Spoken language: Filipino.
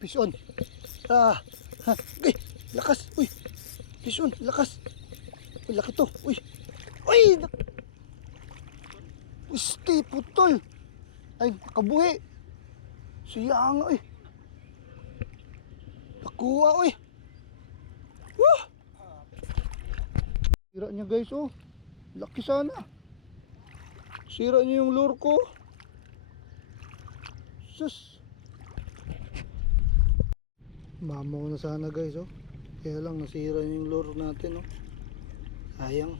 Fish on. Okay, lakas. Uy, fish on, lakas. Uy, laki to. Uy, uy, usti, putol. Ay, nakabuhi. Siya nga, uy. Nakuha, uy. Wah! Sira niya guys, oh. Laki sana. Sira niya yung lure ko. Sus. Mamaw na sana guys, oh. Kaya lang nasira yung lure natin, oh. Sayang.